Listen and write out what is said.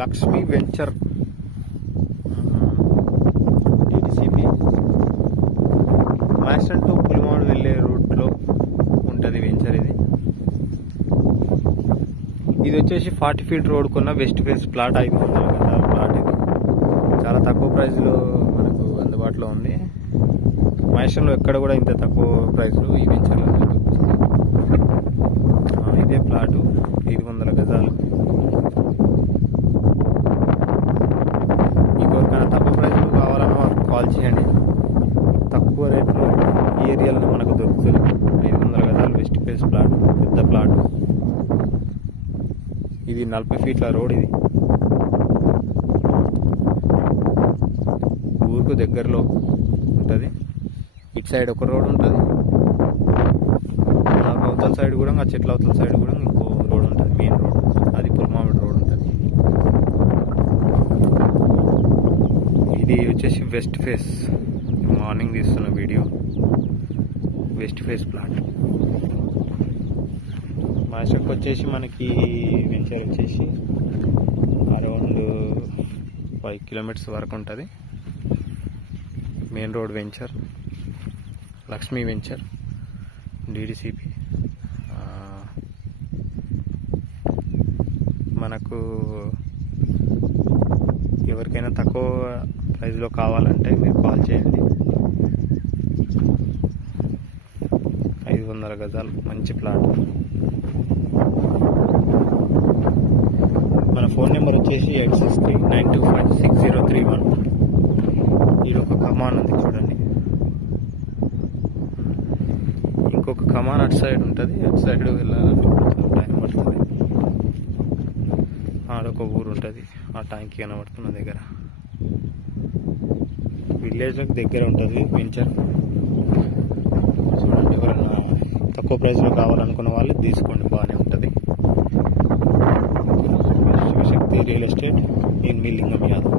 Lakshmi venture DTCP మ్యాక్స్టన్ to పులిమాడు వెళ్ళే రూట్లో ఉంటుంది వెంచర్. ఇది వచ్చేసి 40 ఫీట్ రోడ్ కొన్న వెస్ట్ ఫేస్ ప్లాట్. 500 గజాల ప్లాట్. ఇది చాలా తక్కువ ప్రైస్లో మనకు అందుబాటులో ఉంది. మ్యాక్స్టన్లో ఎక్కడ కూడా ఇంత తక్కువ ప్రైస్లో ఈ వెంచర్లో దొరుకుతుంది. ఇదే ప్లాటు 500 గజాలు. ఇంకొకరికైనా తక్కువ ప్రైస్లో కావాలన్నా వాళ్ళకి కాల్ చేయండి. తక్కువ రేట్లో ఈ ఏరియాలో మనకు దొరుకుతుంది. 500 గజాలు వెస్ట్ ఫేస్ ప్లాట్, పెద్ద ప్లాట్. ఇది 40 ఫీట్ల రోడ్. ఇది ఊరుకు దగ్గరలో ఉంటుంది. ఇటు సైడ్ ఒక రోడ్ ఉంటుంది, అవతల సైడ్ కూడా ఆ చెట్ల అవతల సైడ్ కూడా ఇంకో రోడ్ ఉంటుంది, మెయిన్ రోడ్. అది పులిమామిడి రోడ్ ఉంటుంది. ఇది వచ్చేసి వెస్ట్ ఫేస్. మార్నింగ్ తీస్తున్న వీడియో. West phase plot. మాస్టర్కి వచ్చేసి మనకి వెంచర్ వచ్చేసి అరౌండ్ 5 కిలోమీటర్స్ వరకు ఉంటుంది. Main road venture, Lakshmi venture, DTCP. మనకు ఎవరికైనా తక్కువ ప్రైస్లో కావాలంటే మీరు కాల్ చేయండి. 500 గజాలు మంచి ప్లాట్. మన ఫోన్ నెంబర్ వచ్చేసి 8639256031. ఇది ఒక కమాన్ ఉంది చూడండి. ఇంకొక కమాన్ అటు సైడ్ ఉంటుంది. అటు సైడ్ వెళ్ళాలంటే టైం పడుతుంది. ఆడొక ఊరు ఉంటుంది. ఆ ట్యాంక్ కనబడుతున్న దగ్గర విలేజ్లకు దగ్గర ఉంటుంది వెంచర్. చూడండి, ఎవరైనా తక్కువ ప్రైస్లో కావాలనుకున్న వాళ్ళు తీసుకోండి, బాగానే ఉంటుంది. Shivashakti real estate. నేను మీ లింగం యాదవ్.